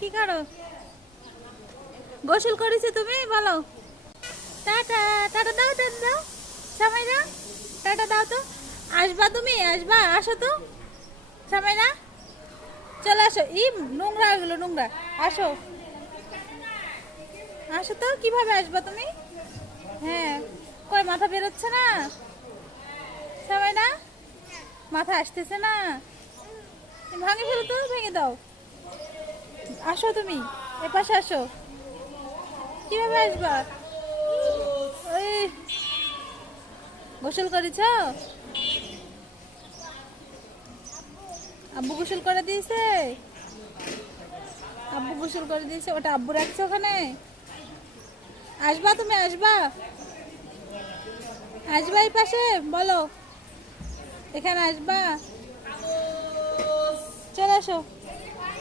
কি করো? গোসল করেছো তুমি? বলো টাটা। টাটা দাও, টাটা দাও। সামাইরা টাটা দাও তো। আসবা তুমি? আসবা, আসো তো সামাইরা। চলে আসো। নোংরা, এগুলো নোংরা। আসো, আসো তো। কিভাবে আসবা তুমি? হ্যাঁ, কই মাথা বেরোচ্ছে না সামাইরা? মাথা আসতেছে না। ভাঙে ফেলো তো, ভেঙে দাও। আসো তুমি, এপাশে আসো। কিভাবে আসবা? ওই গোসল করেছ? আব্বু গোসল করে দিয়েছে? আব্বু গোসল করে দিয়েছে, ওটা আব্বু রাখছে ওখানে। আসবা তুমি, আসবা? আসবা এই পাশে? বলো, এখানে আসবা? চলে আসো।